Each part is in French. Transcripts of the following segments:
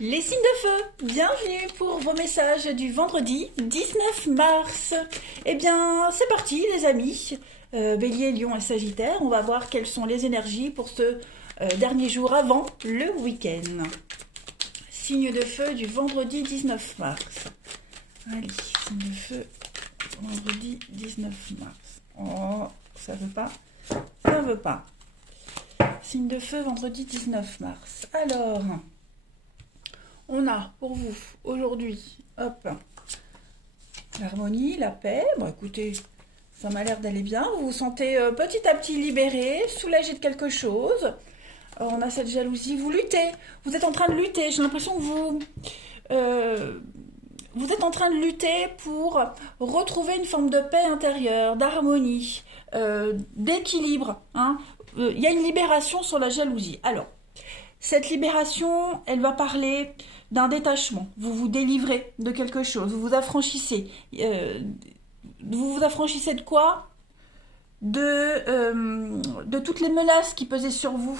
Les signes de feu, bienvenue pour vos messages du vendredi 19 mars. Eh bien, c'est parti les amis. Bélier, Lion et Sagittaire, on va voir quelles sont les énergies pour ce dernier jour avant le week-end. Signe de feu du vendredi 19 mars. Allez, signe de feu, vendredi 19 mars. Oh, ça veut pas, ça veut pas. Signe de feu, vendredi 19 mars. Alors... on a pour vous aujourd'hui, hop, l'harmonie, la paix. Bon, écoutez, ça m'a l'air d'aller bien. Vous vous sentez petit à petit libéré, soulagé de quelque chose. On a cette jalousie. Vous luttez. Vous êtes en train de lutter. J'ai l'impression que vous êtes en train de lutter pour retrouver une forme de paix intérieure, d'harmonie, d'équilibre. Hein. Il y a une libération sur la jalousie. Alors, cette libération, elle va parler d'un détachement. Vous vous délivrez de quelque chose, vous vous affranchissez. Vous vous affranchissez de quoi? De toutes les menaces qui pesaient sur vous.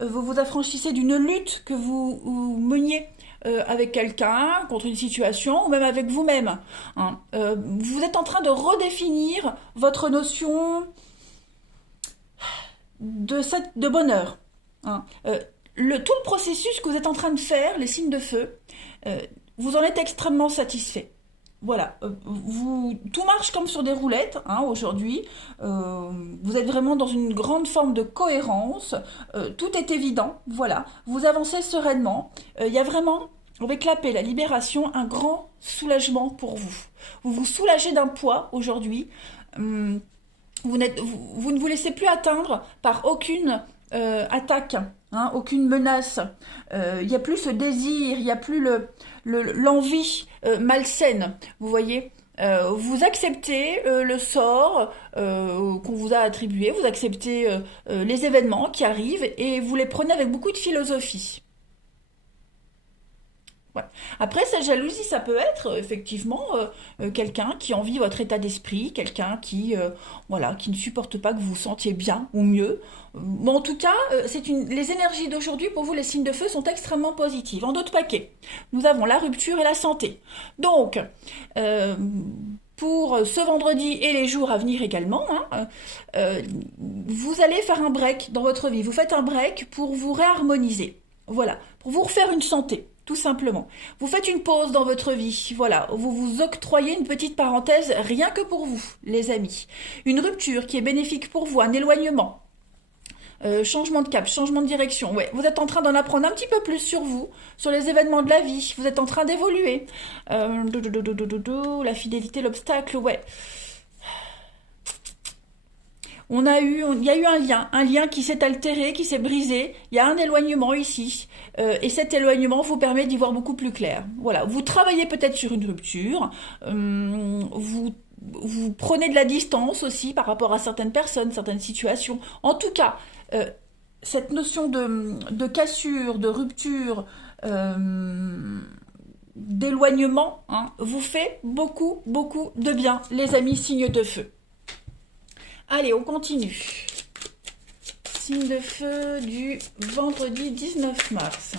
Vous vous affranchissez d'une lutte que vous meniez avec quelqu'un, contre une situation, ou même avec vous-même. Hein. Vous êtes en train de redéfinir votre notion de bonheur. Hein. Tout le processus que vous êtes en train de faire, les signes de feu, vous en êtes extrêmement satisfait. Voilà, tout marche comme sur des roulettes hein, aujourd'hui. Vous êtes vraiment dans une grande forme de cohérence. Tout est évident. Voilà, vous avancez sereinement. Il y a vraiment, avec la paix, la libération, un grand soulagement pour vous. Vous vous soulagez d'un poids aujourd'hui. Vous ne vous laissez plus atteindre par aucune attaque, hein, aucune menace. Il n'y a plus ce désir, il n'y a plus l'envie malsaine, vous voyez. Vous acceptez le sort qu'on vous a attribué, vous acceptez les événements qui arrivent et vous les prenez avec beaucoup de philosophie. Ouais. Après, sa jalousie, ça peut être effectivement quelqu'un qui envie votre état d'esprit, quelqu'un qui, voilà, qui ne supporte pas que vous vous sentiez bien ou mieux. Mais en tout cas, les énergies d'aujourd'hui pour vous, les signes de feu, sont extrêmement positives. En d'autres paquets, nous avons la rupture et la santé. Donc, pour ce vendredi et les jours à venir également, hein, vous allez faire un break dans votre vie. Vous faites un break pour vous réharmoniser. Voilà, pour vous refaire une santé. Tout simplement. Vous faites une pause dans votre vie, voilà. Vous vous octroyez une petite parenthèse rien que pour vous, les amis. Une rupture qui est bénéfique pour vous, un éloignement. Changement de cap, changement de direction. Ouais, vous êtes en train d'en apprendre un petit peu plus sur vous, sur les événements de la vie. Vous êtes en train d'évoluer. La fidélité, l'obstacle, ouais. Il y a eu un lien qui s'est altéré, qui s'est brisé. Il y a un éloignement ici, et cet éloignement vous permet d'y voir beaucoup plus clair. Voilà, vous travaillez peut-être sur une rupture, vous prenez de la distance aussi par rapport à certaines personnes, certaines situations. En tout cas, cette notion de cassure, de rupture, d'éloignement, hein, vous fait beaucoup, beaucoup de bien, les amis signes de feu. Allez, on continue. Signe de feu du vendredi 19 mars.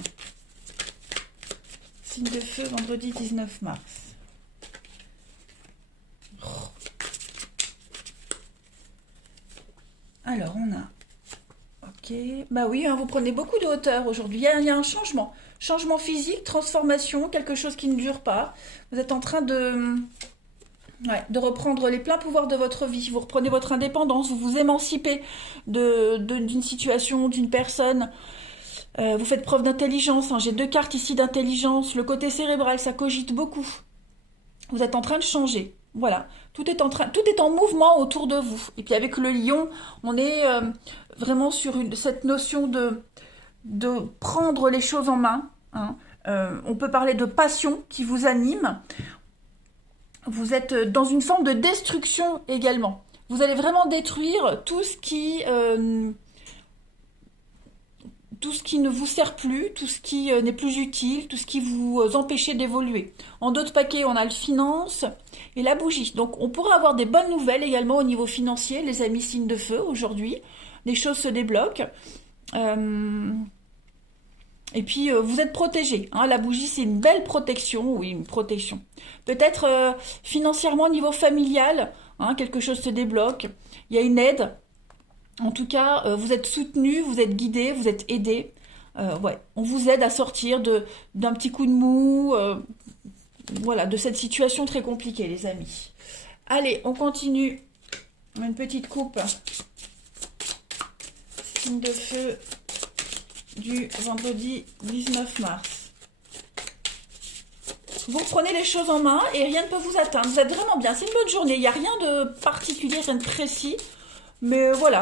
Signe de feu vendredi 19 mars. Alors, on a... Ok. Bah oui, hein, vous prenez beaucoup de hauteur aujourd'hui. Il y a un changement. Changement physique, transformation, quelque chose qui ne dure pas. Vous êtes en train de reprendre les pleins pouvoirs de votre vie. Vous reprenez votre indépendance, vous vous émancipez d'une situation, d'une personne. Vous faites preuve d'intelligence. Hein. J'ai 2 cartes ici d'intelligence. Le côté cérébral, ça cogite beaucoup. Vous êtes en train de changer. Voilà. Tout est en mouvement autour de vous. Et puis avec le lion, on est vraiment sur cette notion de prendre les choses en main. Hein. On peut parler de passion qui vous anime. Vous êtes dans une forme de destruction également. Vous allez vraiment détruire tout ce qui ne vous sert plus, tout ce qui n'est plus utile, tout ce qui vous empêchait d'évoluer. En d'autres paquets, on a le finance et la bougie. Donc on pourrait avoir des bonnes nouvelles également au niveau financier, les amis signes de feu aujourd'hui. Les choses se débloquent. Et puis, vous êtes protégé. Hein. La bougie, c'est une belle protection. Oui, une protection. Peut-être financièrement, au niveau familial, hein, quelque chose se débloque. Il y a une aide. En tout cas, vous êtes soutenu, vous êtes guidé, vous êtes aidé. Ouais, on vous aide à sortir d'un petit coup de mou. Voilà, de cette situation très compliquée, les amis. Allez, on continue. Une petite coupe. Signe de feu du vendredi 19 mars. Vous prenez les choses en main et rien ne peut vous atteindre. Vous êtes vraiment bien. C'est une bonne journée. Il n'y a rien de particulier, rien de précis. Mais voilà.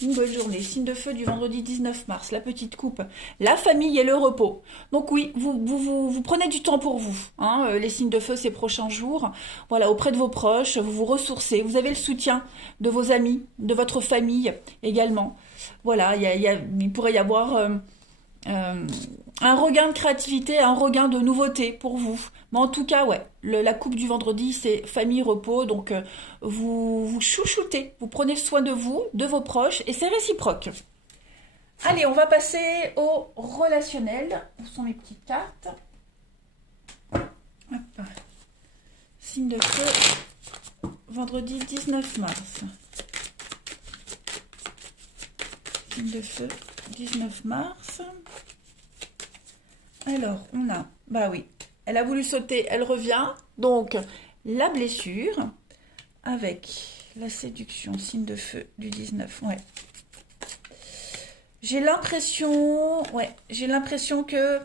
Une bonne journée. Signe de feu du vendredi 19 mars. La petite coupe. La famille et le repos. Donc oui, vous prenez du temps pour vous. Hein, les signes de feu ces prochains jours. Voilà, auprès de vos proches. Vous vous ressourcez. Vous avez le soutien de vos amis, de votre famille également. Voilà, il pourrait y avoir un regain de créativité, un regain de nouveauté pour vous. Mais en tout cas, ouais, la coupe du vendredi, c'est famille, repos. Donc, vous chouchoutez, vous prenez soin de vous, de vos proches, et c'est réciproque. Allez, on va passer au relationnel. Où sont mes petites cartes? Hop. Signe de feu, vendredi 19 mars. Signe de feu, 19 mars. Alors, on a, bah oui, elle a voulu sauter, elle revient. Donc, la blessure avec la séduction, signe de feu du 19, ouais. J'ai l'impression que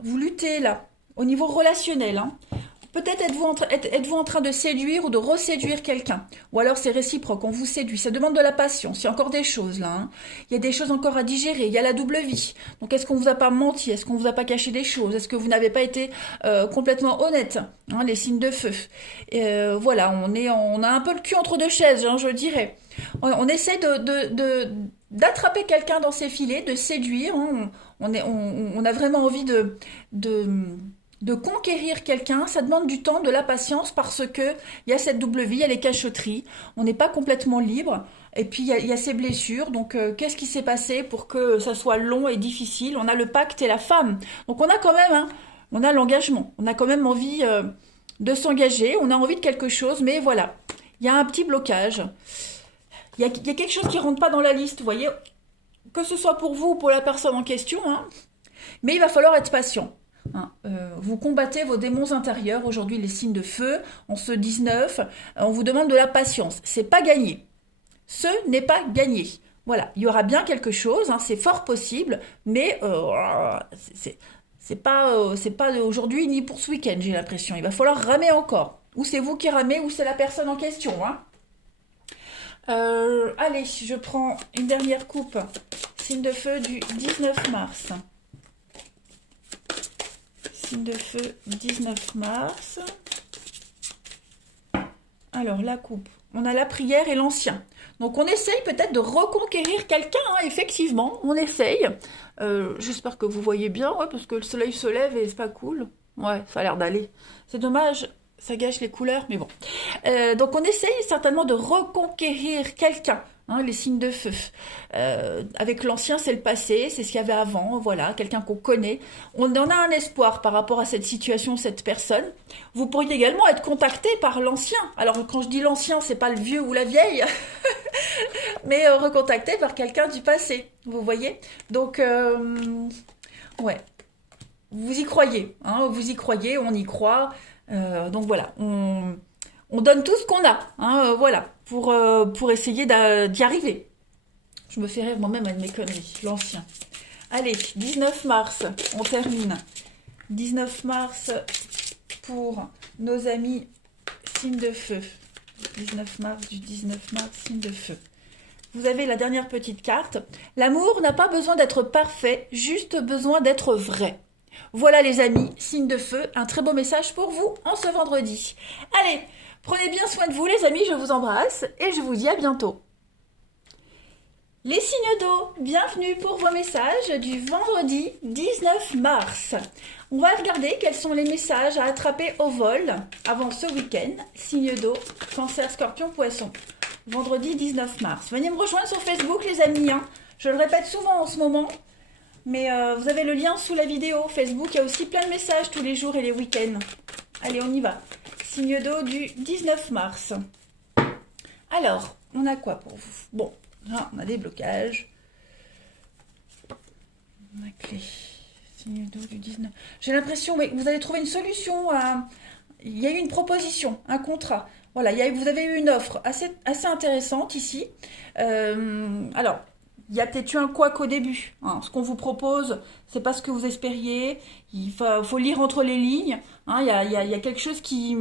vous luttez là, au niveau relationnel, hein. Peut-être êtes-vous en train de séduire ou de reséduire quelqu'un. Ou alors c'est réciproque, on vous séduit. Ça demande de la patience. Il y a encore des choses là. Hein. Il y a des choses encore à digérer. Il y a la double vie. Donc est-ce qu'on vous a pas menti? Est-ce qu'on vous a pas caché des choses? Est-ce que vous n'avez pas été complètement honnête? Hein, les signes de feu. Voilà, on a un peu le cul entre deux chaises, hein, je dirais. On essaie d'attraper quelqu'un dans ses filets, de séduire. Hein. On a vraiment envie de conquérir quelqu'un, ça demande du temps, de la patience, parce que il y a cette double vie, il y a les cachotteries, on n'est pas complètement libre, et puis il y a ces blessures, donc qu'est-ce qui s'est passé pour que ça soit long et difficile? On a le pacte et la femme, donc on a quand même, hein, on a l'engagement, on a quand même envie de s'engager, on a envie de quelque chose, mais voilà, il y a un petit blocage, il y a quelque chose qui rentre pas dans la liste, vous voyez, que ce soit pour vous ou pour la personne en question, hein, mais il va falloir être patient. Hein, vous combattez vos démons intérieurs. Aujourd'hui, les signes de feu, en ce 19, on vous demande de la patience. C'est pas gagné. Ce n'est pas gagné. Voilà, il y aura bien quelque chose, hein, c'est fort possible, mais c'est pas aujourd'hui ni pour ce week-end, j'ai l'impression. Il va falloir ramer encore. Ou c'est vous qui ramez, ou c'est la personne en question. Hein. Allez, je prends une dernière coupe. Signe de feu du 19 mars. Signe de feu 19 mars. Alors, la coupe. On a la prière et l'ancien. Donc, on essaye peut-être de reconquérir quelqu'un, hein, effectivement. On essaye. J'espère que vous voyez bien, ouais, parce que le soleil se lève et c'est pas cool. Ouais, ça a l'air d'aller. C'est dommage, ça gâche les couleurs, mais bon. Donc, on essaye certainement de reconquérir quelqu'un. Hein, les signes de feu. Avec l'ancien, c'est le passé, c'est ce qu'il y avait avant, voilà, quelqu'un qu'on connaît. On en a un espoir par rapport à cette situation, cette personne. Vous pourriez également être contacté par l'ancien. Alors, quand je dis l'ancien, c'est pas le vieux ou la vieille, mais recontacté par quelqu'un du passé, vous voyez. Donc, ouais, vous y croyez, hein, vous y croyez, on y croit. Donc voilà, on donne tout ce qu'on a, hein, voilà, pour essayer d'y arriver. Je me fais rire moi-même avec mes conneries, l'ancien. Allez, 19 mars, on termine. 19 mars pour nos amis signes de feu. 19 mars, du 19 mars, signe de feu. Vous avez la dernière petite carte. L'amour n'a pas besoin d'être parfait, juste besoin d'être vrai. Voilà les amis, signe de feu, un très beau message pour vous en ce vendredi. Allez, prenez bien soin de vous les amis, je vous embrasse et je vous dis à bientôt. Les signes d'eau, bienvenue pour vos messages du vendredi 19 mars. On va regarder quels sont les messages à attraper au vol avant ce week-end. Signes d'eau, Cancer, Scorpion, Poisson. Vendredi 19 mars. Venez me rejoindre sur Facebook les amis. Hein. Je le répète souvent en ce moment. Mais vous avez le lien sous la vidéo. Facebook, il y a aussi plein de messages tous les jours et les week-ends. Allez, on y va. Signe d'eau du 19 mars. Alors, on a quoi pour vous? Bon, là, on a des blocages. La clé. Signe d'eau du 19. J'ai l'impression que vous allez trouver une solution à... Il y a eu une proposition, un contrat. Voilà, vous avez eu une offre assez intéressante ici. Alors, il y a peut-être eu un couac au début. Hein. Ce qu'on vous propose, c'est pas ce que vous espériez. Il faut lire entre les lignes. Hein. Il y a quelque chose qui...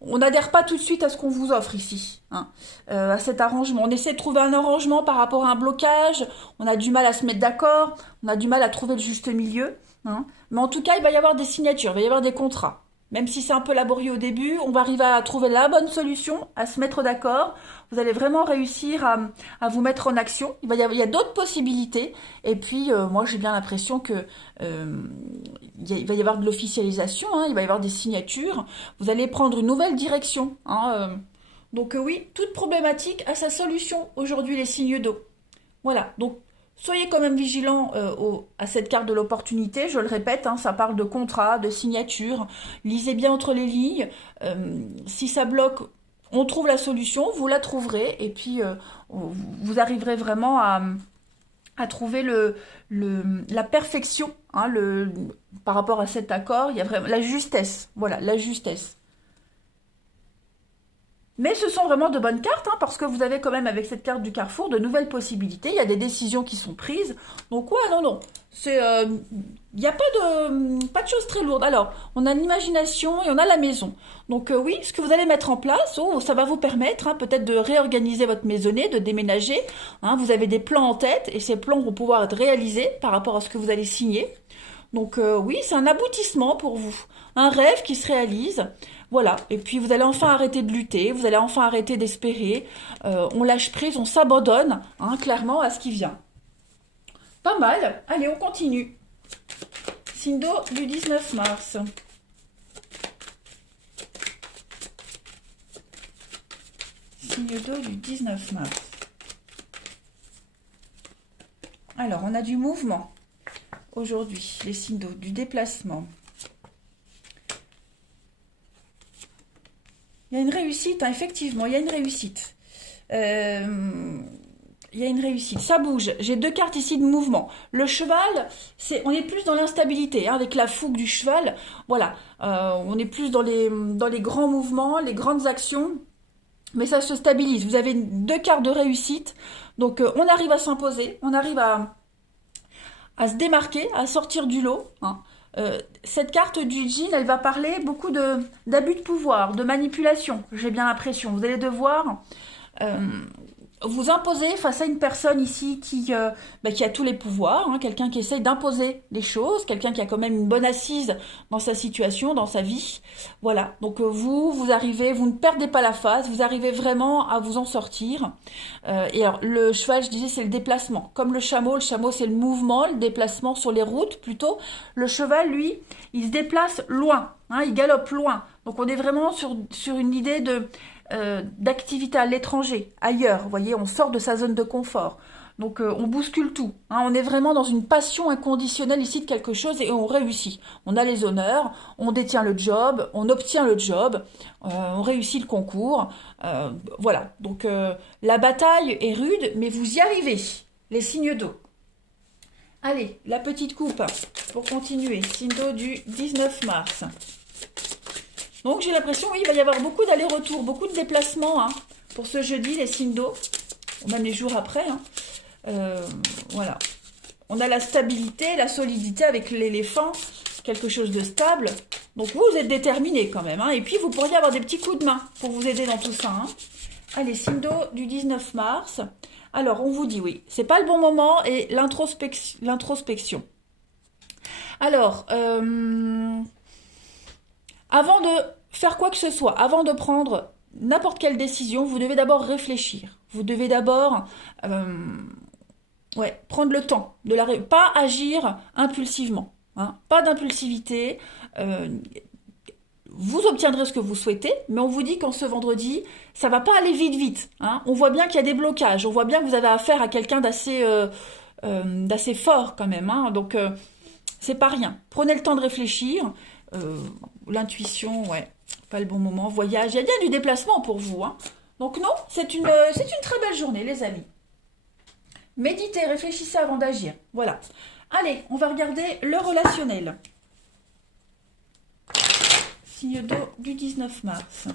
On n'adhère pas tout de suite à ce qu'on vous offre ici, hein, à cet arrangement. On essaie de trouver un arrangement par rapport à un blocage. On a du mal à se mettre d'accord. On a du mal à trouver le juste milieu. Hein. Mais en tout cas, il va y avoir des signatures, il va y avoir des contrats. Même si c'est un peu laborieux au début, on va arriver à trouver la bonne solution, à se mettre d'accord. Vous allez vraiment réussir à vous mettre en action. Il y a d'autres possibilités. Et puis, moi, j'ai bien l'impression que il va y avoir de l'officialisation, hein, il va y avoir des signatures. Vous allez prendre une nouvelle direction. Hein, donc oui, toute problématique a sa solution aujourd'hui, les signes d'eau. Voilà, donc soyez quand même vigilants à cette carte de l'opportunité, je le répète, hein, ça parle de contrat, de signature. Lisez bien entre les lignes. Si ça bloque, on trouve la solution, vous la trouverez, et puis vous arriverez vraiment à trouver la perfection, hein, par rapport à cet accord. Il y a vraiment la justesse, voilà, la justesse. Mais ce sont vraiment de bonnes cartes, hein, parce que vous avez quand même avec cette carte du carrefour de nouvelles possibilités. Il y a des décisions qui sont prises. Donc ouais, non. Il n'y a pas de choses très lourdes. Alors, on a l'imagination et on a la maison. Donc oui, ce que vous allez mettre en place, ça va vous permettre, hein, peut-être de réorganiser votre maisonnée, de déménager. Hein, vous avez des plans en tête et ces plans vont pouvoir être réalisés par rapport à ce que vous allez signer. Donc oui, c'est un aboutissement pour vous. Un rêve qui se réalise. Voilà, et puis vous allez enfin arrêter de lutter, vous allez enfin arrêter d'espérer, on lâche prise, on s'abandonne, hein, clairement, à ce qui vient. Pas mal, allez, on continue. Signe d'eau du 19 mars. Signe d'eau du 19 mars. Alors, on a du mouvement aujourd'hui, les signes d'eau, du déplacement. Il y a une réussite, hein, effectivement, il y a une réussite. Il y a une réussite, ça bouge. J'ai deux cartes ici de mouvement. Le cheval, on est plus dans l'instabilité, hein, avec la fougue du cheval. Voilà, on est plus dans les grands mouvements, les grandes actions. Mais ça se stabilise. Vous avez deux cartes de réussite. Donc, on arrive à s'imposer, on arrive à se démarquer, à sortir du lot, hein. Cette carte du djinn, elle va parler beaucoup d'abus de pouvoir, de manipulation, j'ai bien l'impression. Vous allez devoir vous imposer face à une personne ici qui a tous les pouvoirs, hein, quelqu'un qui essaye d'imposer les choses, quelqu'un qui a quand même une bonne assise dans sa situation, dans sa vie. Voilà, donc vous arrivez, vous ne perdez pas la face, vous arrivez vraiment à vous en sortir. Et alors, le cheval, je disais, c'est le déplacement. Comme le chameau c'est le mouvement, le déplacement sur les routes plutôt. Le cheval, lui, il se déplace loin, hein, il galope loin. Donc on est vraiment sur une idée d'activité à l'étranger, ailleurs. Vous voyez, on sort de sa zone de confort. Donc on bouscule tout. Hein, on est vraiment dans une passion inconditionnelle ici de quelque chose et on réussit. On a les honneurs, on détient le job, on obtient le job, on réussit le concours. Voilà, donc la bataille est rude, mais vous y arrivez. Les signes d'eau. Allez, la petite coupe pour continuer. Signe d'eau du 19 mars. Donc j'ai l'impression, oui, il va y avoir beaucoup d'allers-retours, beaucoup de déplacements, hein, pour ce jeudi, les signes d'eau, même les jours après. Hein. Voilà. On a la stabilité, la solidité avec l'éléphant, quelque chose de stable. Donc vous êtes déterminés quand même. Hein. Et puis vous pourriez avoir des petits coups de main pour vous aider dans tout ça. Hein. Allez, signe d'eau du 19 mars. Alors on vous dit oui, c'est pas le bon moment et l'introspection. Alors, avant de faire quoi que ce soit, avant de prendre n'importe quelle décision, vous devez d'abord réfléchir. Vous devez d'abord prendre le temps, pas agir impulsivement. Hein, pas d'impulsivité. Vous obtiendrez ce que vous souhaitez, mais on vous dit qu'en ce vendredi, ça va pas aller vite. Hein. On voit bien qu'il y a des blocages, on voit bien que vous avez affaire à quelqu'un d'assez d'assez fort quand même, hein. Donc, c'est pas rien. Prenez le temps de réfléchir. L'intuition, ouais, pas le bon moment. Voyage, il y a bien du déplacement pour vous, hein. Donc non, c'est une très belle journée, les amis. Méditez, réfléchissez avant d'agir. Voilà. Allez, on va regarder le relationnel. Signe d'eau du 19 mars.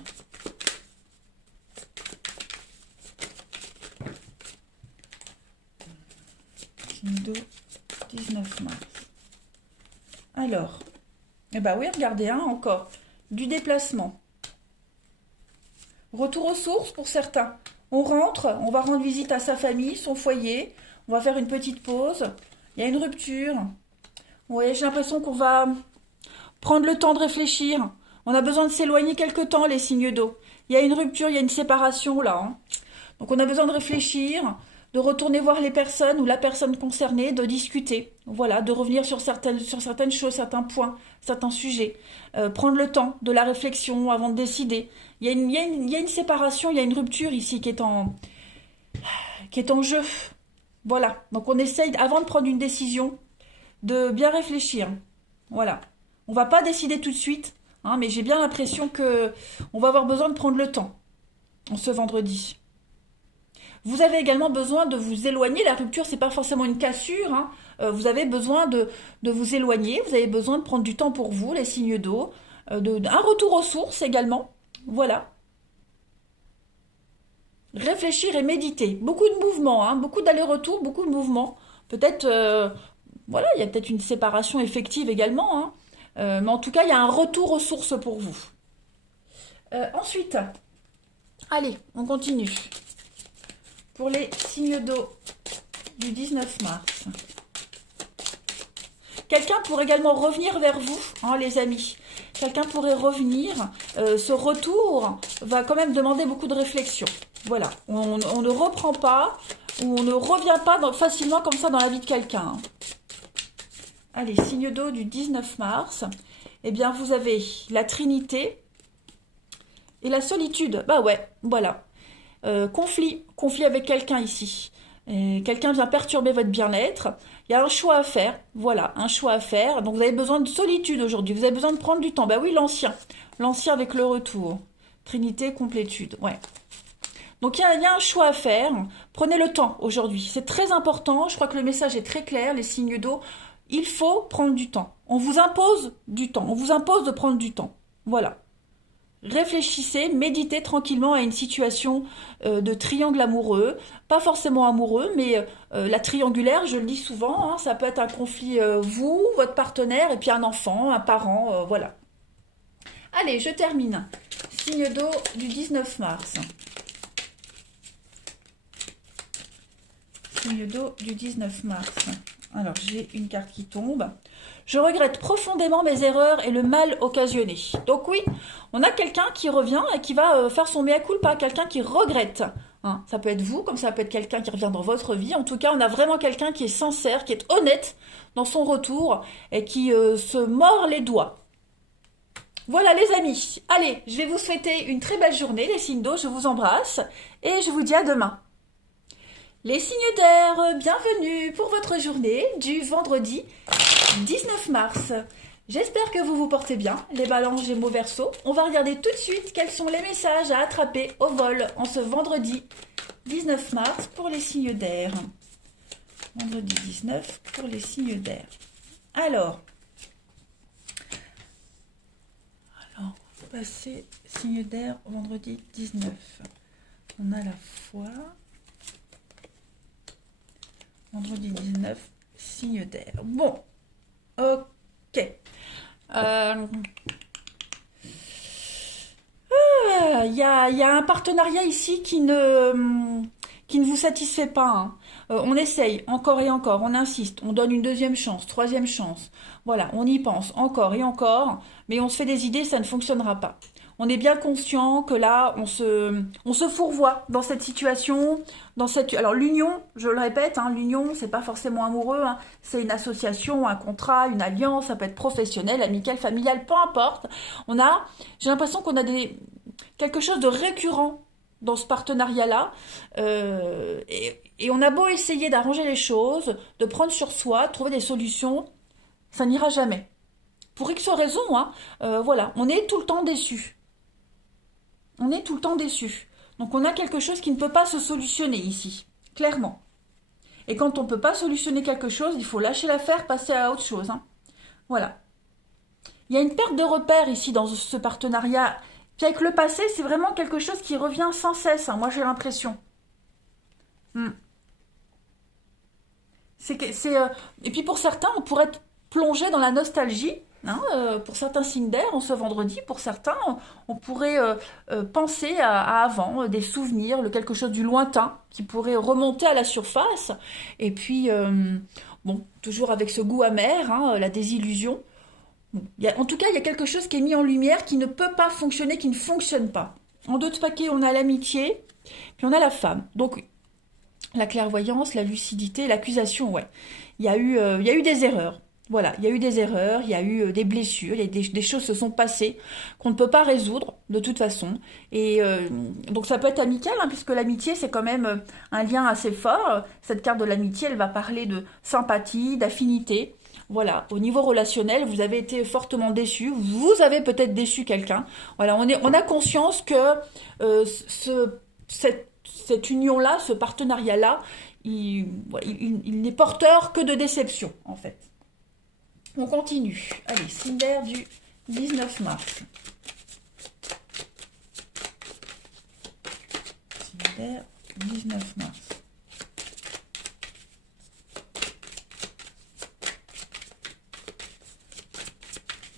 Signe d'eau 19 mars. Alors, eh ben oui, regardez, hein, encore. Du déplacement. Retour aux sources pour certains. On rentre, on va rendre visite à sa famille, son foyer. On va faire une petite pause. Il y a une rupture. Oui, j'ai l'impression qu'on va prendre le temps de réfléchir. On a besoin de s'éloigner quelque temps, les signes d'eau. Il y a une rupture, il y a une séparation là, hein. Donc on a besoin de réfléchir, de retourner voir les personnes ou la personne concernée, de discuter. Voilà, de revenir sur certaines choses, certains points, certains sujets. Prendre le temps de la réflexion avant de décider. Il y a une séparation, il y a une rupture ici qui est en jeu. Voilà, donc on essaye, avant de prendre une décision, de bien réfléchir. Voilà. On va pas décider tout de suite, hein, mais j'ai bien l'impression que on va avoir besoin de prendre le temps en ce vendredi. Vous avez également besoin de vous éloigner. La rupture, c'est pas forcément une cassure, hein. Vous avez besoin de vous éloigner. Vous avez besoin de prendre du temps pour vous, les signes d'eau. Un retour aux sources également. Voilà. Réfléchir et méditer. Beaucoup de mouvements, hein, beaucoup d'allers-retours, beaucoup de mouvements. Peut-être, voilà, il y a peut-être une séparation effective également, hein. Mais en tout cas, il y a un retour aux sources pour vous. Ensuite, allez, on continue. Pour les signes d'eau du 19 mars. Quelqu'un pourrait également revenir vers vous, hein, les amis. Quelqu'un pourrait revenir. Ce retour va quand même demander beaucoup de réflexion. Voilà, on ne reprend pas ou on ne revient pas facilement comme ça dans la vie de quelqu'un, hein. Allez, signe d'eau du 19 mars. Eh bien, vous avez la Trinité et la solitude. Bah ouais, voilà. Conflit avec quelqu'un ici. Quelqu'un vient perturber votre bien-être. Il y a un choix à faire. Voilà, un choix à faire. Donc, vous avez besoin de solitude aujourd'hui. Vous avez besoin de prendre du temps. Bah oui, l'ancien. L'ancien avec le retour. Trinité, complétude. Ouais. Donc, il y a un choix à faire. Prenez le temps aujourd'hui. C'est très important. Je crois que le message est très clair. Les signes d'eau. Il faut prendre du temps. On vous impose du temps. On vous impose de prendre du temps. Voilà. Réfléchissez, méditez tranquillement à une situation de triangle amoureux. Pas forcément amoureux, mais la triangulaire, je le dis souvent, hein, ça peut être un conflit, vous, votre partenaire, et puis un enfant, un parent, voilà. Allez, je termine. Signe d'eau du 19 mars. Signe d'eau du 19 mars. Alors, j'ai une carte qui tombe. Je regrette profondément mes erreurs et le mal occasionné. Donc oui, on a quelqu'un qui revient et qui va faire son mea culpa, quelqu'un qui regrette. Hein, ça peut être vous, comme ça peut être quelqu'un qui revient dans votre vie. En tout cas, on a vraiment quelqu'un qui est sincère, qui est honnête dans son retour et qui se mord les doigts. Voilà les amis. Allez, je vais vous souhaiter une très belle journée, les signes d'eau. Je vous embrasse et je vous dis à demain. Les signes d'air, bienvenue pour votre journée du vendredi 19 mars. J'espère que vous vous portez bien, les balances Gémeaux Verseau. On va regarder tout de suite quels sont les messages à attraper au vol en ce vendredi 19 mars pour les signes d'air. Vendredi 19 pour les signes d'air. Alors, on va passer signe d'air vendredi 19. On a la foi. Vendredi 19, signe d'air. Bon, ok. Il y a un partenariat ici qui ne vous satisfait pas, hein. On essaye encore et encore, on insiste, on donne une deuxième chance, troisième chance. Voilà, on y pense encore et encore, mais on se fait des idées, ça ne fonctionnera pas. On est bien conscient que là, on se fourvoie dans cette situation, alors l'union, je le répète, hein, l'union, c'est pas forcément amoureux, hein, c'est une association, un contrat, une alliance, ça peut être professionnel, amical, familial, peu importe. J'ai l'impression qu'on a quelque chose de récurrent dans ce partenariat-là. Et on a beau essayer d'arranger les choses, de prendre sur soi, de trouver des solutions, ça n'ira jamais. Pour X raisons, hein, voilà, on est tout le temps déçu. On est tout le temps déçu. Donc on a quelque chose qui ne peut pas se solutionner ici, clairement. Et quand on ne peut pas solutionner quelque chose, il faut lâcher l'affaire, passer à autre chose, hein. Voilà. Il y a une perte de repères ici dans ce partenariat. Puis avec le passé, c'est vraiment quelque chose qui revient sans cesse, hein, moi j'ai l'impression. Hmm. Et puis pour certains, on pourrait être plongé dans la nostalgie. Hein, pour certains signes d'air, en ce vendredi, pour certains, on pourrait penser à avant, des souvenirs, quelque chose du lointain qui pourrait remonter à la surface. Et puis, bon, toujours avec ce goût amer, hein, la désillusion. Bon, en tout cas, il y a quelque chose qui est mis en lumière qui ne peut pas fonctionner, qui ne fonctionne pas. En deux de paquet, on a l'amitié, puis on a la femme. Donc, la clairvoyance, la lucidité, l'accusation, ouais. Il y a eu des erreurs. Voilà, il y a eu des erreurs, il y a eu des blessures, il y a des choses se sont passées qu'on ne peut pas résoudre de toute façon. Et donc ça peut être amical, hein, puisque l'amitié c'est quand même un lien assez fort. Cette carte de l'amitié, elle va parler de sympathie, d'affinité. Voilà, au niveau relationnel, vous avez été fortement déçu, vous avez peut-être déçu quelqu'un. Voilà, on a conscience que cette union-là, ce partenariat-là, il n'est porteur que de déception, en fait. On continue. Allez, Cinder du 19 mars. Cinder, 19 mars.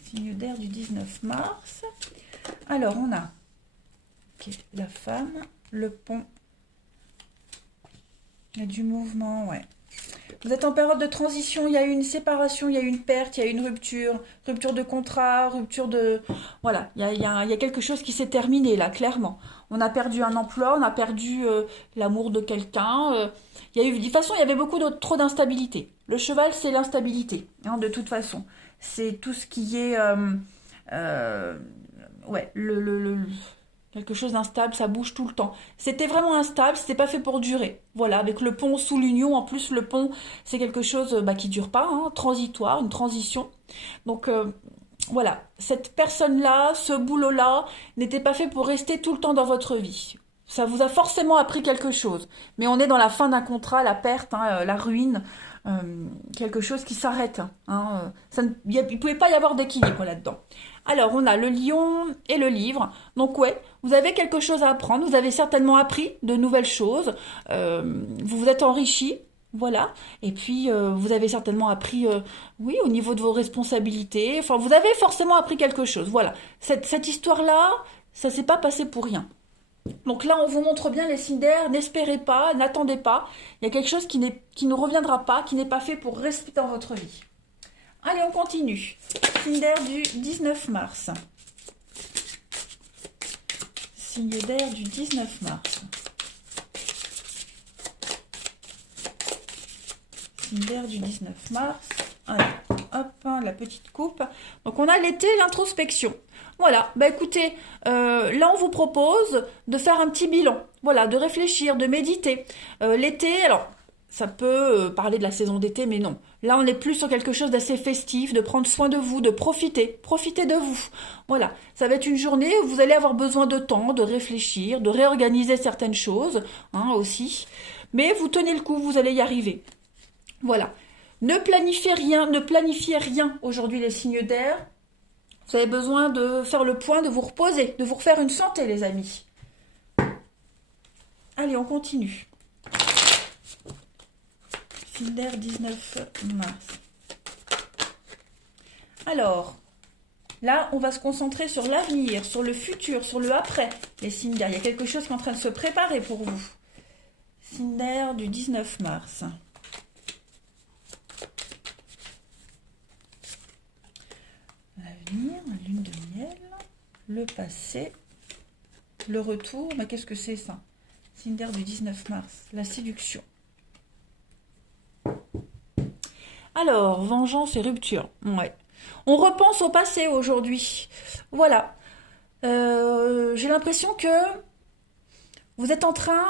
Signe d'air du 19 mars. Alors, on a la femme, le pont. Il y a du mouvement, ouais. Vous êtes en période de transition, il y a eu une séparation, il y a eu une perte, il y a eu une rupture, rupture de contrat, rupture de... Voilà, il y a quelque chose qui s'est terminé là, clairement. On a perdu un emploi, on a perdu l'amour de quelqu'un. Il y a eu, de toute façon, il y avait trop d'instabilité. Le cheval, c'est l'instabilité, hein, de toute façon. C'est tout ce qui est... ouais, quelque chose d'instable, ça bouge tout le temps. C'était vraiment instable, c'était pas fait pour durer. Voilà, avec le pont sous l'union, en plus le pont, c'est quelque chose qui dure pas, hein, transitoire, une transition. Donc voilà, cette personne-là, ce boulot-là, n'était pas fait pour rester tout le temps dans votre vie. Ça vous a forcément appris quelque chose. Mais on est dans la fin d'un contrat, la perte, hein, la ruine, quelque chose qui s'arrête. Hein, il ne pouvait pas y avoir d'équilibre là-dedans. Alors, on a le lion et le livre. Donc, ouais, vous avez quelque chose à apprendre. Vous avez certainement appris de nouvelles choses. Vous vous êtes enrichi. Voilà. Et puis, vous avez certainement appris, oui, au niveau de vos responsabilités. Enfin, vous avez forcément appris quelque chose. Voilà. Cette histoire-là, ça s'est pas passé pour rien. Donc là, on vous montre bien les signes d'air. N'espérez pas, n'attendez pas. Il y a quelque chose qui ne reviendra pas, qui n'est pas fait pour rester dans votre vie. Allez, on continue. Signe d'air du 19 mars. Signe d'air du 19 mars. Signe d'air du 19 mars. Allez, hop, la petite coupe. Donc on a l'été, l'introspection. Voilà, bah écoutez, là on vous propose de faire un petit bilan. Voilà, de réfléchir, de méditer. L'été, alors... Ça peut parler de la saison d'été, mais non. Là, on est plus sur quelque chose d'assez festif, de prendre soin de vous, de profiter. Profitez de vous. Voilà. Ça va être une journée où vous allez avoir besoin de temps, de réfléchir, de réorganiser certaines choses, hein, aussi. Mais vous tenez le coup, vous allez y arriver. Voilà. Ne planifiez rien aujourd'hui, les signes d'air. Vous avez besoin de faire le point, de vous reposer, de vous refaire une santé, les amis. Allez, on continue. Signe d'air 19 mars. Alors, là, on va se concentrer sur l'avenir, sur le futur, sur le après. Les signes d'air, il y a quelque chose qui est en train de se préparer pour vous. Signe d'air du 19 mars. L'avenir, la lune de miel, le passé, le retour. Mais qu'est-ce que c'est ça? Signe d'air du 19 mars, la séduction. Alors, vengeance et rupture. Ouais. On repense au passé aujourd'hui. Voilà. J'ai l'impression que vous êtes en train,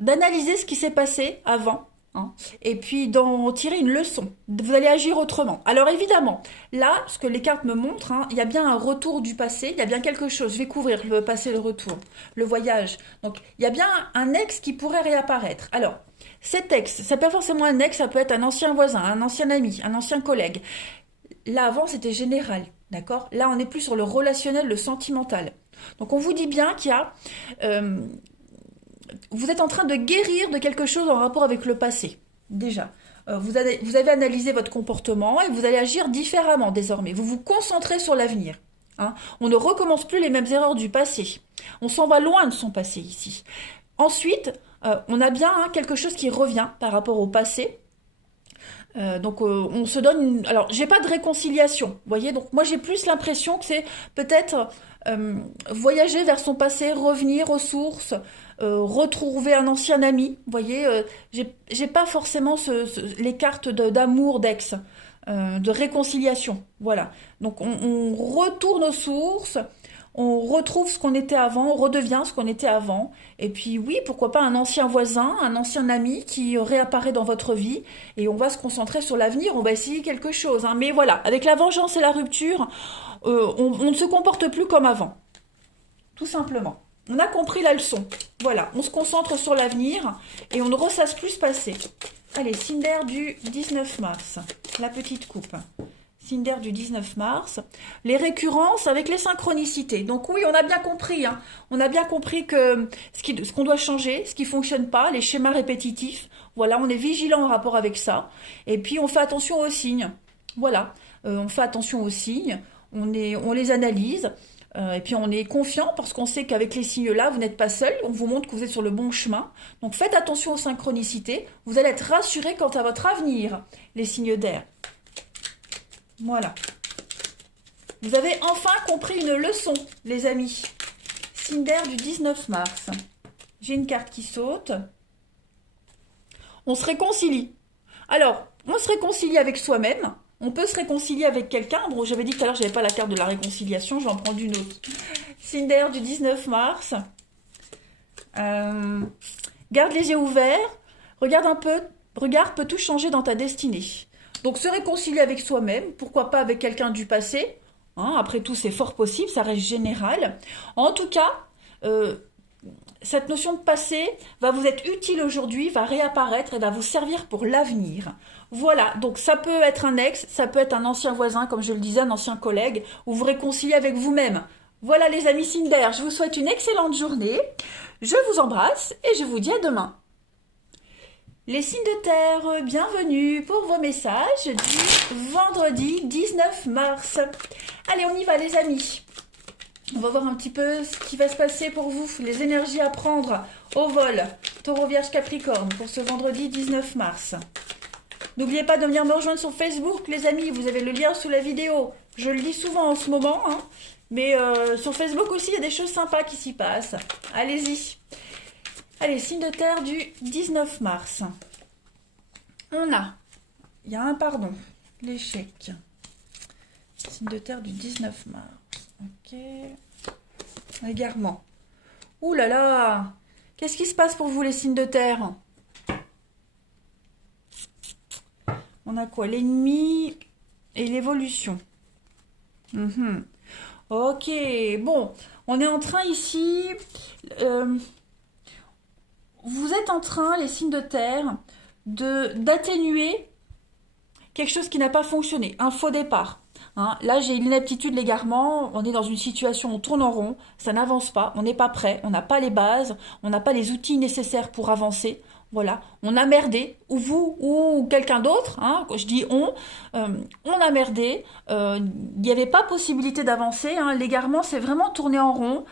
d'analyser ce qui s'est passé avant, hein, et puis d'en tirer une leçon. Vous allez agir autrement. Alors évidemment, là, ce que les cartes me montrent, hein, il y a bien un retour du passé, il y a bien quelque chose. Je vais couvrir le passé, le retour, le voyage. Donc il y a bien un ex qui pourrait réapparaître. Alors, cet ex, ça peut pas forcément un ex, ça peut être un ancien voisin, un ancien ami, un ancien collègue. Là, avant, c'était général, d'accord? Là, on est plus sur le relationnel, le sentimental. Donc, on vous dit bien qu'il y a... euh, vous êtes en train de guérir de quelque chose en rapport avec le passé, déjà. Vous avez analysé votre comportement et vous allez agir différemment désormais. Vous vous concentrez sur l'avenir. Hein. On ne recommence plus les mêmes erreurs du passé. On s'en va loin de son passé ici. Ensuite, on a bien hein, quelque chose qui revient par rapport au passé. Donc on se donne alors j'ai pas de réconciliation, vous voyez, donc moi j'ai plus l'impression que c'est peut-être voyager vers son passé, revenir aux sources, retrouver un ancien ami, vous voyez, j'ai pas forcément les cartes d'amour d'ex, de réconciliation, voilà. Donc on retourne aux sources, on retrouve ce qu'on était avant, on redevient ce qu'on était avant. Et puis oui, pourquoi pas un ancien voisin, un ancien ami qui réapparaît dans votre vie. Et on va se concentrer sur l'avenir, on va essayer quelque chose. Hein. Mais voilà, avec la vengeance et la rupture, on ne se comporte plus comme avant. Tout simplement. On a compris la leçon. Voilà, on se concentre sur l'avenir et on ne ressasse plus ce passé. Allez, Cinder du 19 mars, la petite coupe. Cinder du 19 mars, les récurrences avec les synchronicités. Donc oui, on a bien compris, hein. On a bien compris que ce qu'on doit changer, ce qui fonctionne pas, les schémas répétitifs. Voilà, on est vigilant en rapport avec ça. Et puis on fait attention aux signes. Voilà, on fait attention aux signes, on les analyse. Et puis on est confiant parce qu'on sait qu'avec les signes-là, vous n'êtes pas seul. On vous montre que vous êtes sur le bon chemin. Donc faites attention aux synchronicités. Vous allez être rassurés quant à votre avenir, les signes d'air. Voilà. Vous avez enfin compris une leçon, les amis. Cinder du 19 mars. J'ai une carte qui saute. On se réconcilie. Alors, on se réconcilie avec soi-même. On peut se réconcilier avec quelqu'un. Bon, j'avais dit tout à l'heure, j'avais pas la carte de la réconciliation. Je vais en prendre une autre. Cinder du 19 mars. Garde les yeux ouverts. Regarde un peu. Regard peut tout changer dans ta destinée. Donc se réconcilier avec soi-même, pourquoi pas avec quelqu'un du passé. Hein, après tout, c'est fort possible, ça reste général. En tout cas, cette notion de passé va vous être utile aujourd'hui, va réapparaître et va vous servir pour l'avenir. Voilà, donc ça peut être un ex, ça peut être un ancien voisin, comme je le disais, un ancien collègue, ou vous réconcilier avec vous-même. Voilà les amis Cinder, je vous souhaite une excellente journée, je vous embrasse et je vous dis à demain. Les signes de terre, bienvenue pour vos messages du vendredi 19 mars. Allez, on y va les amis. On va voir un petit peu ce qui va se passer pour vous, les énergies à prendre au vol. Taureau, Vierge, Capricorne pour ce vendredi 19 mars. N'oubliez pas de venir me rejoindre sur Facebook les amis, vous avez le lien sous la vidéo. Je le dis souvent en ce moment, hein. Mais sur Facebook aussi il y a des choses sympas qui s'y passent. Allez-y. Allez, signe de terre du 19 mars. Il y a un pardon, l'échec. Signe de terre du 19 mars. Ok. Égarement. Ouh là là, qu'est-ce qui se passe pour vous les signes de terre? On a quoi? L'ennemi et l'évolution. Ok, bon, on est en train ici... vous êtes en train, les signes de terre, d'atténuer quelque chose qui n'a pas fonctionné, un faux départ. Hein, là, j'ai l'inaptitude, l'égarement, on est dans une situation, on tourne en rond, ça n'avance pas, on n'est pas prêt, on n'a pas les bases, on n'a pas les outils nécessaires pour avancer. Voilà, on a merdé, ou vous, ou quelqu'un d'autre, hein, quand je dis on a merdé, il n'y avait pas possibilité d'avancer, hein, l'égarement, c'est vraiment tourner en rond,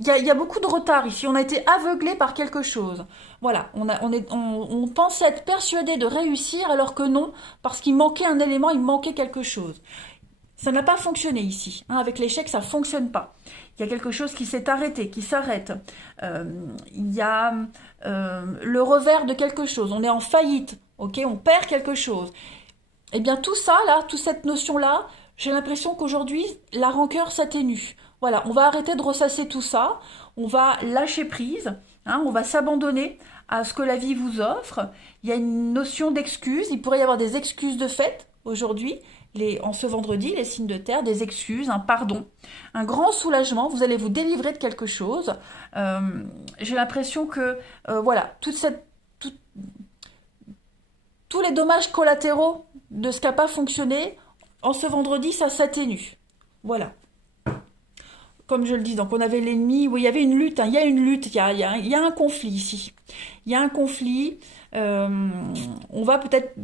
il y a beaucoup de retard ici. On a été aveuglé par quelque chose. Voilà, on pensait être persuadé de réussir alors que non, parce qu'il manquait un élément, il manquait quelque chose. Ça n'a pas fonctionné ici. Hein, avec l'échec, ça ne fonctionne pas. Il y a quelque chose qui s'est arrêté, qui s'arrête. Il y a le revers de quelque chose. On est en faillite. Ok, on perd quelque chose. Eh bien tout ça, là, toute cette notion-là, j'ai l'impression qu'aujourd'hui, la rancœur s'atténue. Voilà, on va arrêter de ressasser tout ça, on va lâcher prise, hein, on va s'abandonner à ce que la vie vous offre. Il y a une notion d'excuse, il pourrait y avoir des excuses de fait aujourd'hui, en ce vendredi, les signes de terre, des excuses, un pardon, un grand soulagement, vous allez vous délivrer de quelque chose. Euh, j'ai l'impression que, voilà, tous les dommages collatéraux de ce qui n'a pas fonctionné, en ce vendredi, ça s'atténue. Voilà. Comme je le dis, donc on avait l'ennemi, oui, il y avait une lutte, hein, il y a une lutte, il y a un conflit ici. Il y a un conflit, on va peut-être,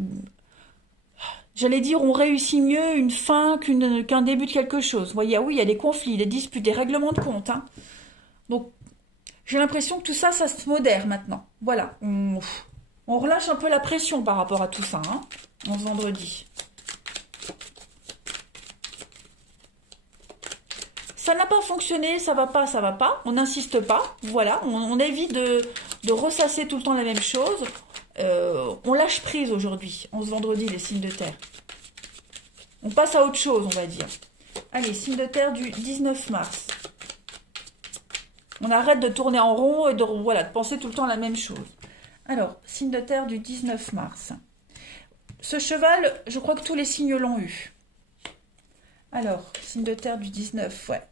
j'allais dire, on réussit mieux une fin qu'un début de quelque chose. Vous voyez, ah oui, il y a des conflits, des disputes, des règlements de compte. Hein. Donc, j'ai l'impression que tout ça, ça se modère maintenant. Voilà, on relâche un peu la pression par rapport à tout ça, hein, en ce vendredi. Ça n'a pas fonctionné, ça va pas, ça va pas. On n'insiste pas, voilà. On évite de ressasser tout le temps la même chose. On lâche prise aujourd'hui, en ce vendredi, les signes de terre. On passe à autre chose, on va dire. Allez, signe de terre du 19 mars. On arrête de tourner en rond et voilà, de penser tout le temps la même chose. Alors, signe de terre du 19 mars. Ce cheval, je crois que tous les signes l'ont eu. Alors, signe de terre du 19, ouais.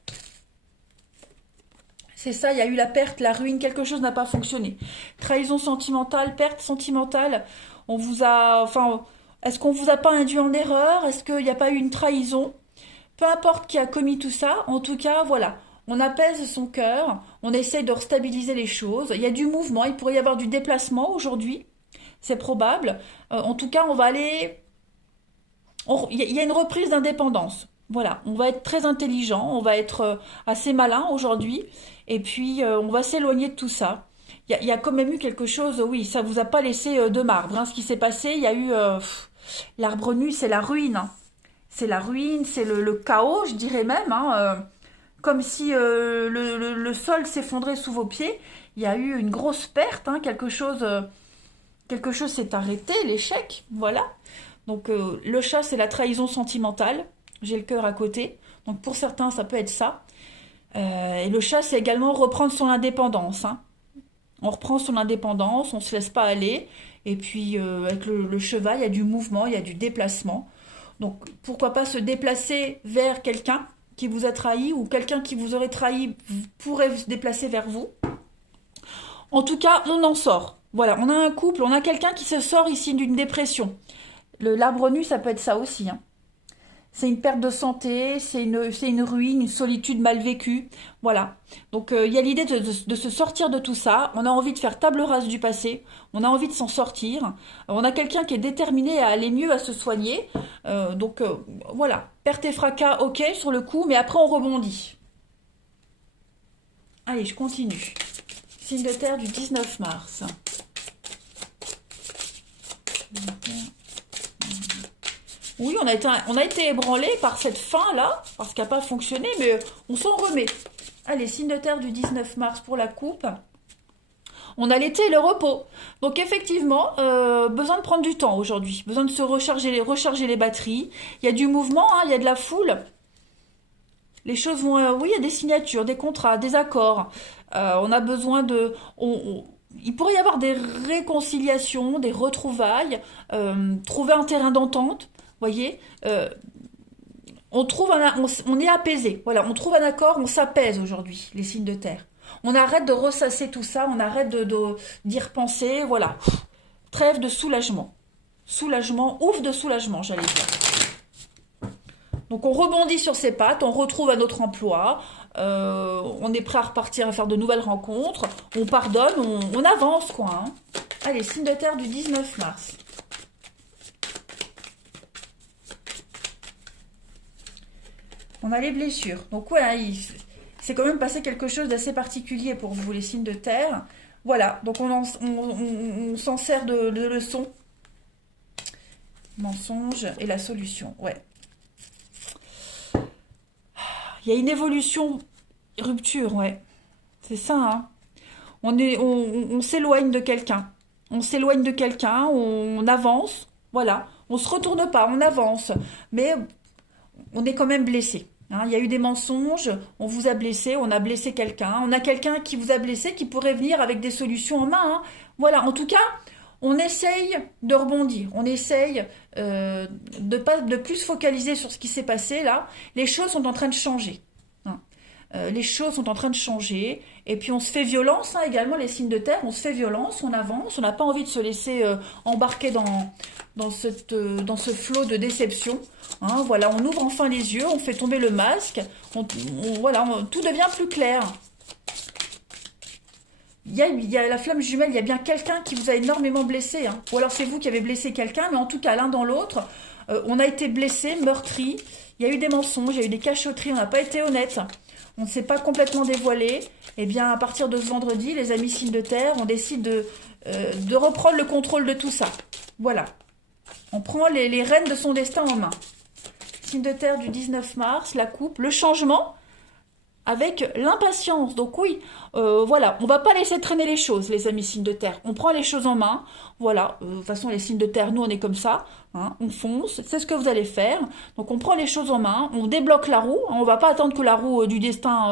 C'est ça, il y a eu la perte, la ruine, quelque chose n'a pas fonctionné. Trahison sentimentale, perte sentimentale. On vous a, enfin, est-ce qu'on vous a pas induit en erreur? Est-ce qu'il n'y a pas eu une trahison? Peu importe qui a commis tout ça, en tout cas, voilà. On apaise son cœur, on essaye de restabiliser les choses. Il y a du mouvement, il pourrait y avoir du déplacement aujourd'hui, c'est probable. En tout cas, on va aller. Il y a une reprise d'indépendance. Voilà, on va être très intelligent, on va être assez malin aujourd'hui, et puis on va s'éloigner de tout ça. Il y a quand même eu quelque chose, oui, ça vous a pas laissé de marbre. Hein, ce qui s'est passé, il y a eu l'arbre nu, c'est la ruine. Hein. C'est la ruine, c'est le chaos, je dirais même. Hein, comme si le sol s'effondrait sous vos pieds. Il y a eu une grosse perte, hein, quelque chose s'est arrêté, l'échec, voilà. Donc le chat, c'est la trahison sentimentale. J'ai le cœur à côté. Donc pour certains, ça peut être ça. Et le chat, c'est également reprendre son indépendance. Hein. On reprend son indépendance, on ne se laisse pas aller. Et puis avec le cheval, il y a du mouvement, il y a du déplacement. Donc pourquoi pas se déplacer vers quelqu'un qui vous a trahi ou quelqu'un qui vous aurait trahi pourrait se déplacer vers vous. En tout cas, on en sort. Voilà, on a un couple, on a quelqu'un qui se sort ici d'une dépression. L'arbre nu, ça peut être ça aussi. Hein. C'est une perte de santé, c'est une ruine, une solitude mal vécue. Voilà. Donc il y a l'idée de se sortir de tout ça. On a envie de faire table rase du passé. On a envie de s'en sortir. On a quelqu'un qui est déterminé à aller mieux, à se soigner. Donc voilà. Perte et fracas, ok sur le coup, mais après on rebondit. Allez, je continue. Signe de terre du 19 mars. Oui, on a été ébranlé par cette fin-là, parce qu'elle n'a pas fonctionné, mais on s'en remet. Allez, signe de terre du 19 mars pour la coupe. On a l'été et le repos. Donc effectivement, besoin de prendre du temps aujourd'hui. Besoin de se recharger les batteries. Il y a du mouvement, hein, il y a de la foule. Les choses vont... oui, il y a des signatures, des contrats, des accords. On a besoin de... il pourrait y avoir des réconciliations, des retrouvailles, trouver un terrain d'entente. Voyez, on est apaisé. Voilà, on trouve un accord, on s'apaise aujourd'hui, les signes de terre. On arrête de ressasser tout ça, on arrête d'y repenser. Voilà, trêve de soulagement. Soulagement, ouf de soulagement, j'allais dire. Donc on rebondit sur ses pattes, on retrouve un autre emploi, on est prêt à repartir à faire de nouvelles rencontres, on pardonne, on avance quoi. Hein. Allez, signe de terre du 19 mars. On a les blessures. Donc voilà, c'est quand même passé quelque chose d'assez particulier pour vous, les signes de terre. Voilà, donc on s'en sert de leçon. Mensonge et la solution, ouais. Il y a une évolution, rupture, ouais. C'est ça, hein. On s'éloigne de quelqu'un. On s'éloigne de quelqu'un, on avance, voilà. On se retourne pas, on avance, mais on est quand même blessé. Hein. Il y a eu des mensonges, on vous a blessé, on a blessé quelqu'un, on a quelqu'un qui vous a blessé qui pourrait venir avec des solutions en main. Hein. Voilà, en tout cas, on essaye de rebondir, on essaye de plus se focaliser sur ce qui s'est passé là. Les choses sont en train de changer. Hein. Les choses sont en train de changer. Et puis on se fait violence, hein, également les signes de terre, on se fait violence, on avance, on n'a pas envie de se laisser embarquer dans ce flot de déception. Hein, voilà, on ouvre enfin les yeux, on fait tomber le masque, voilà, tout devient plus clair. Il y a la flamme jumelle, il y a bien quelqu'un qui vous a énormément blessé. Hein. Ou alors c'est vous qui avez blessé quelqu'un, mais en tout cas, l'un dans l'autre, on a été blessé, meurtri. Il y a eu des mensonges, il y a eu des cachotteries, on n'a pas été honnête. On ne s'est pas complètement dévoilé. Eh bien, à partir de ce vendredi, les amis signes de terre, on décide de reprendre le contrôle de tout ça. Voilà. On prend les rênes de son destin en main. Signe de terre du 19 mars, la coupe, le changement avec l'impatience. Donc oui, voilà, on va pas laisser traîner les choses, les amis signes de terre. On prend les choses en main. Voilà, de toute façon, les signes de terre, nous, on est comme ça. Hein, on fonce, c'est ce que vous allez faire. Donc on prend les choses en main, on débloque la roue. On va pas attendre que la roue du destin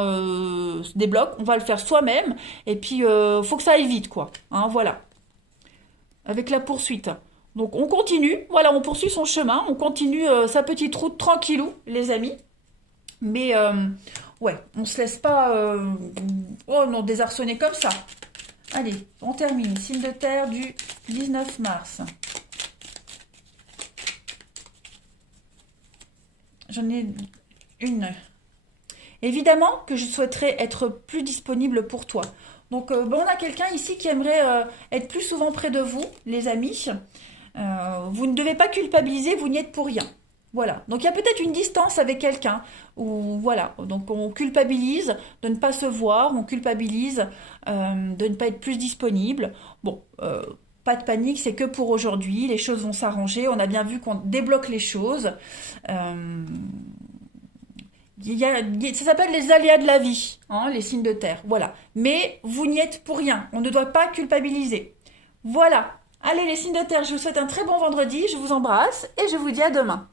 se débloque. On va le faire soi-même. Et puis, faut que ça aille vite, quoi. Hein, voilà. Avec la poursuite. Donc on continue, voilà, on poursuit son chemin, on continue sa petite route tranquillou, les amis. Mais ouais, on se laisse pas oh non, désarçonner comme ça. Allez, on termine. Signe de terre du 19 mars. J'en ai une. Évidemment que je souhaiterais être plus disponible pour toi. Donc bon, on a quelqu'un ici qui aimerait être plus souvent près de vous, les amis. Vous ne devez pas culpabiliser, vous n'y êtes pour rien. Voilà. Donc il y a peut-être une distance avec quelqu'un. Ou voilà. Donc on culpabilise de ne pas se voir, on culpabilise de ne pas être plus disponible. Bon, pas de panique, c'est que pour aujourd'hui. Les choses vont s'arranger. On a bien vu qu'on débloque les choses. Ça s'appelle les aléas de la vie, hein, les signes de terre. Voilà. Mais vous n'y êtes pour rien. On ne doit pas culpabiliser. Voilà. Allez les signes de terre, je vous souhaite un très bon vendredi, je vous embrasse et je vous dis à demain.